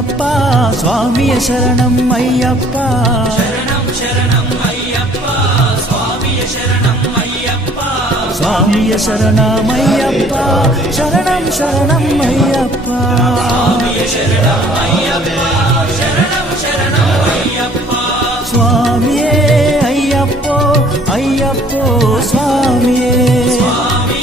అయ్యప్ప స్వామియ శరణం అయ్యప్ప శరణం శరణం అయ్యప్ప స్వామియ శరణం అయ్యప్ప స్వామియ శరణమయ్యప్ప శరణం శరణం అయ్యప్ప స్వామియ శరణం అయ్యప్ప శరణం శరణం అయ్యప్ప స్వామియే అయ్యప్పో అయ్యప్పో స్వామియే స్వామి